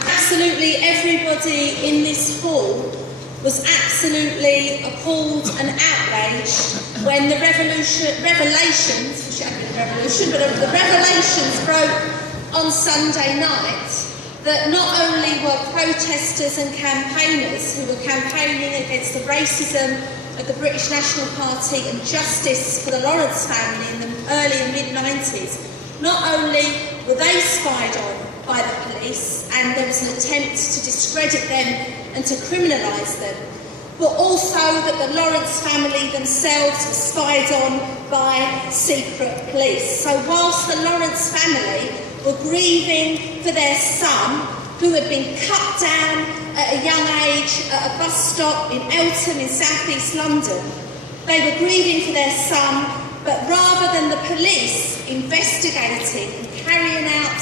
Absolutely everybody in this hall was absolutely appalled and outraged when the revelations broke on Sunday night that not only were protesters and campaigners who were campaigning against the racism of the British National Party and justice for the Lawrence family in the early and mid-90s, not only were they spied on by the police and there was an attempt to discredit them and to criminalise them, but also that the Lawrence family themselves were spied on by secret police. So whilst the Lawrence family were grieving for their son, who had been cut down at a young age at a bus stop in Eltham in South East London, they were grieving for their son, but rather than the police investigating and carrying out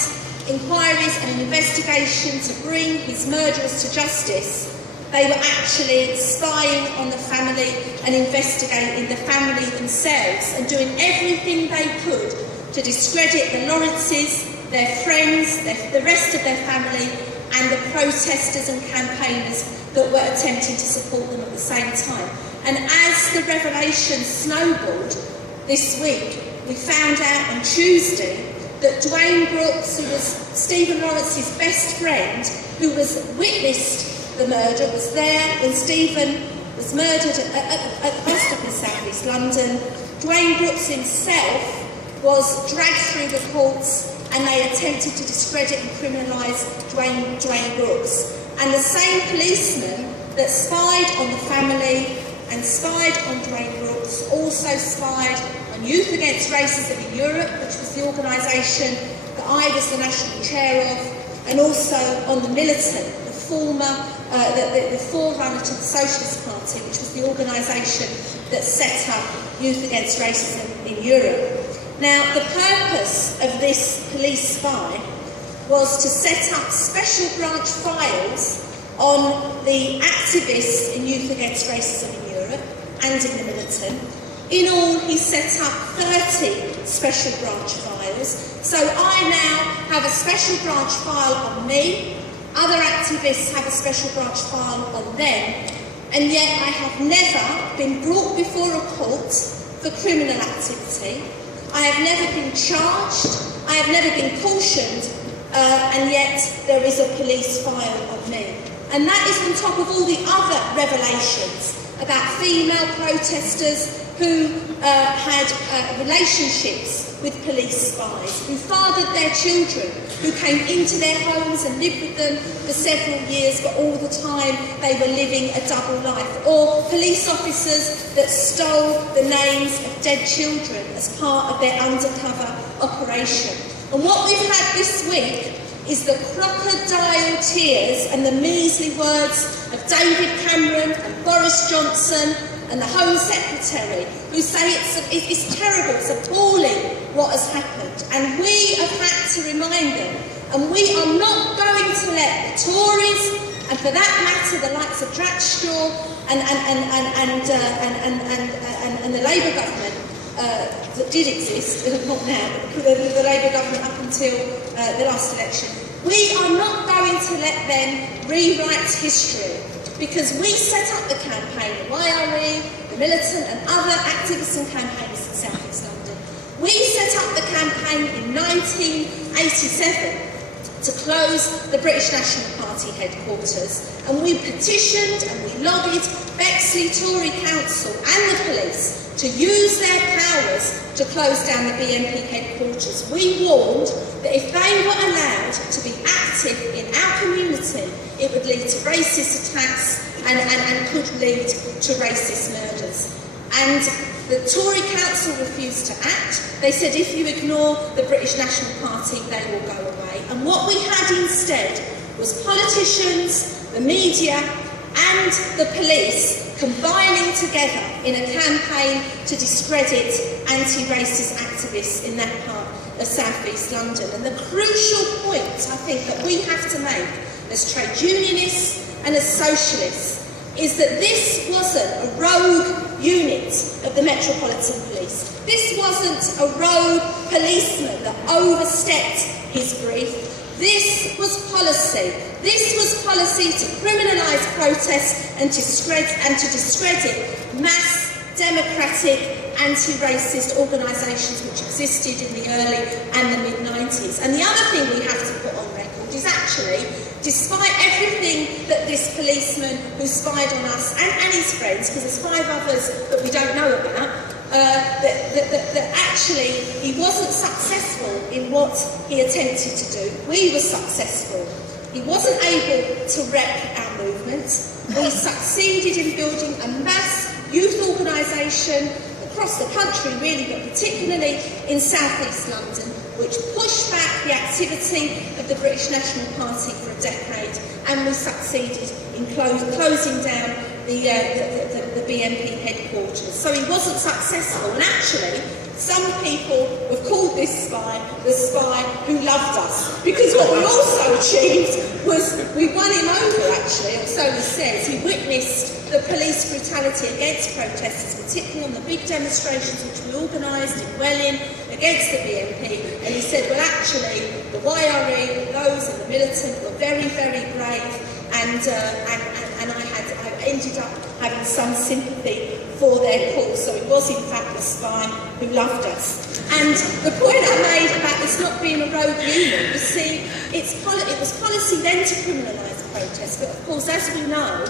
inquiries and an investigation to bring his murderers to justice, they were actually spying on the family and investigating the family themselves and doing everything they could to discredit the Lawrences, their friends, the rest of their family, and the protesters and campaigners that were attempting to support them at the same time. And as the revelations snowballed this week, we found out on Tuesday that Dwayne Brooks, who was Stephen Lawrence's best friend, who witnessed the murder, was there when Stephen was murdered at the bus stop in South East London. Dwayne Brooks himself was dragged through the courts and they attempted to discredit and criminalise Dwayne Brooks. And the same policeman that spied on the family and spied on Dwayne Brooks also spied on Youth Against Racism in Europe, which was the organisation that I was the national chair of, and also on the Militant, the forerunner to the Socialist Party, which was the organisation that set up Youth Against Racism in Europe. Now, the purpose of this police spy was to set up special branch files on the activists in Youth Against Racism in Europe and in the Militant. In all, he set up 30 special branch files. So I now have a special branch file on me, other activists have a special branch file on them, and yet I have never been brought before a court for criminal activity. I have never been charged, I have never been cautioned, and yet there is a police file on me. And that is on top of all the other revelations about female protesters who had relationships with police spies, who fathered their children, who came into their homes and lived with them for several years, but all the time they were living a double life. Or police officers that stole the names of dead children as part of their undercover operation. And what we've had this week is the crocodile tears and the measly words of David Cameron and Boris Johnson and the Home Secretary, who say it's terrible, it's appalling what has happened. And we have had to remind them, and we are not going to let the Tories, and for that matter the likes of Draxstraw and the Labour government that did exist, not now, but the Labour government up until the last election, we are not going to let them rewrite history. Because we set up the campaign, the YRE, the Militant and other activists and campaigners in South East London. We set up the campaign in 1987 to close the British National Party headquarters, and we petitioned and we lobbied Bexley Tory Council and the police to use their powers to close down the BNP headquarters. We warned that if they were allowed to be active in our community, it would lead to racist attacks and could lead to racist murders. And the Tory Council refused to act. They said if you ignore the British National Party, they will go away. And what we had instead was politicians, the media and the police combining together in a campaign to discredit anti-racist activists in that part of South East London. And the crucial point, I think, that we have to make as trade unionists and as socialists is that this wasn't a rogue unit of the Metropolitan Police. This wasn't a rogue policeman that overstepped his brief. This was policy. This was policy to criminalise protests and to discredit mass democratic anti-racist organisations which existed in the early and the mid-90s. And the other thing we have to put on record is actually, despite everything that this policeman who spied on us and his friends, because there's 5 others that we don't know about, that actually he wasn't successful in what he attempted to do. We were successful. He wasn't able to wreck our movement. We succeeded in building a mass youth organisation across the country really, but particularly in South East London, which pushed back the activity of the British National Party for a decade, and we succeeded in closing down the BNP headquarters. So he wasn't successful, and actually some people have called this spy the spy who loved us, because what we also achieved was we won him over, actually, or so he says. He witnessed the police brutality against protesters, particularly on the big demonstrations which we organised in Welling against the BNP, and he said, well, actually, the YRE, those and the militant were very, very brave, and I ended up having some sympathy for their cause. So it was, in fact, the spy who loved us. And the point I made about this not being a rogue union, you see, it was policy then to criminalise protests, but of course, as we know,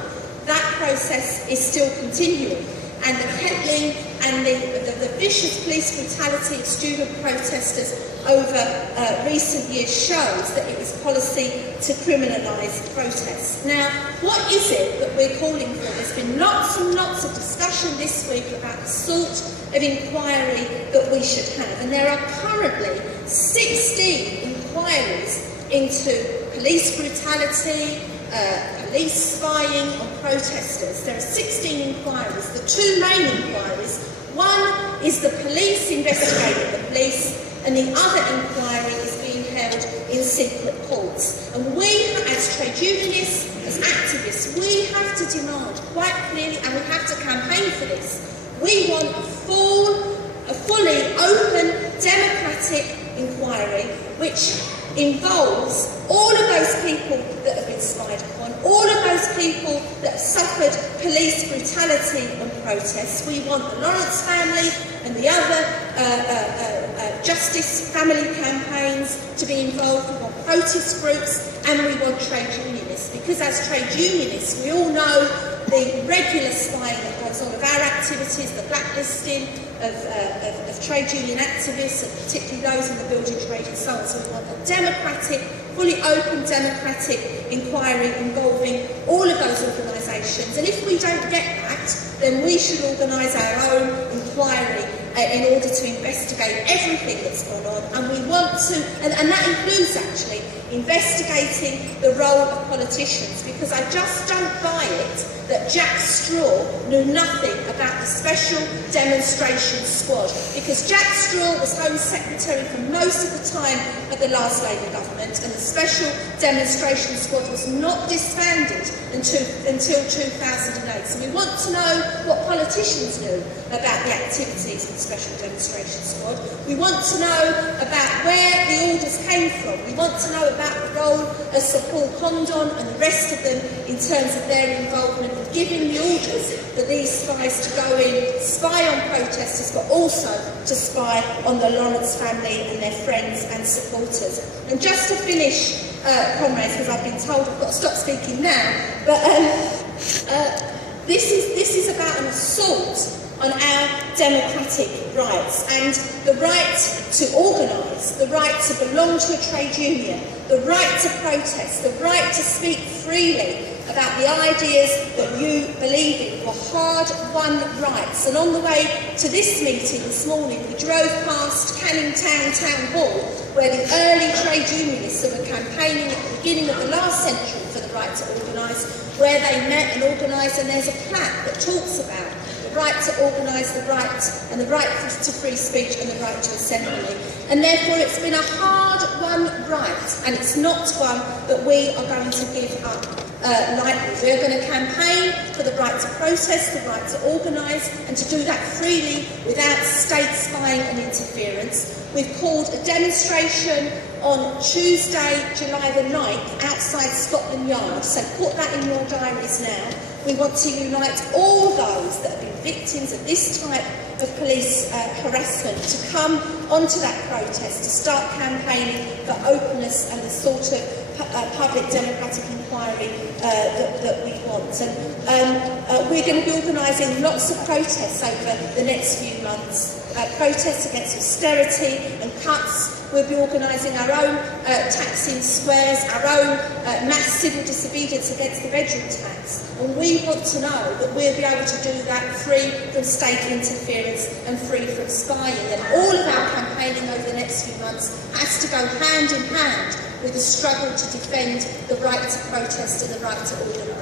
that process is still continuing. And the kettling and the vicious police brutality of student protesters over recent years shows that it was policy to criminalise protests. Now, what is it that we're calling for? There's been lots and lots of discussion this week about the sort of inquiry that we should have. And there are currently 16 inquiries into police brutality, police spying on protesters. There are 16 inquiries. The 2 main inquiries, one is the police investigating the police, and the other inquiry is being held in secret courts. And we, as trade unionists, as activists, we have to demand quite clearly, and we have to campaign for this, we want a fully open, democratic inquiry which involves all of those people that have been spied upon, all of those people that have suffered police brutality on protests. We want the Lawrence family and the other justice family campaigns to be involved. We want protest groups, and we want trade unionists, because as trade unionists we all know the regular spying that goes on of our activities, the blacklisting of trade union activists, and particularly those in the building trade and so on. So we want a democratic, fully open democratic inquiry involving all of those organisations. And if we don't get that, then we should organise our own inquiry in order to investigate everything that's gone on. And we want to, and that includes actually investigating the role of politicians, because I just don't buy it that Jack Straw knew nothing about the Special Demonstration Squad, because Jack Straw was Home Secretary for most of the time of the last Labour government, and the Special Demonstration Squad was not disbanded until 2008. So we want to know what politicians knew about the activities of the Special Demonstration Squad. We want to know about where the orders came from. We want to know about the role of Sir Paul Condon and the rest of them in terms of their involvement in giving the orders for these spies to go in, spy on protesters, but also to spy on the Lawrence family and their friends and supporters. And just to finish, comrades, because I've been told I've got to stop speaking now, but this is about an assault on our democratic rights, and the right to organise, the right to belong to a trade union, the right to protest, the right to speak freely about the ideas that you believe in were hard-won rights. And on the way to this meeting this morning, we drove past Canning Town Hall, where the early trade unionists who were campaigning at the beginning of the last century for the right to organise, where they met and organised, and there's a plaque that talks about the right to organise, the right to free speech, and the right to assembly. And therefore it's been a hard-won right, and it's not one that we are going to give up lightly. We're going to campaign for the right to protest, the right to organise, and to do that freely without state spying and interference. We've called a demonstration on Tuesday, July the 9th, outside Scotland Yard. So put that in your diaries now. We want to unite all those that have been victims of this type of police harassment to come onto that protest, to start campaigning for openness and the sort of public democratic inquiry that we want. And we're going to be organising lots of protests over the next few months. Protests against austerity and cuts. We'll be organising our own taxing squares, our own mass civil disobedience against the federal tax. And we want to know that we'll be able to do that free from state interference and free from spying. And all of our campaigning over the next few months has to go hand in hand with the struggle to defend the right to protest and the right to organise.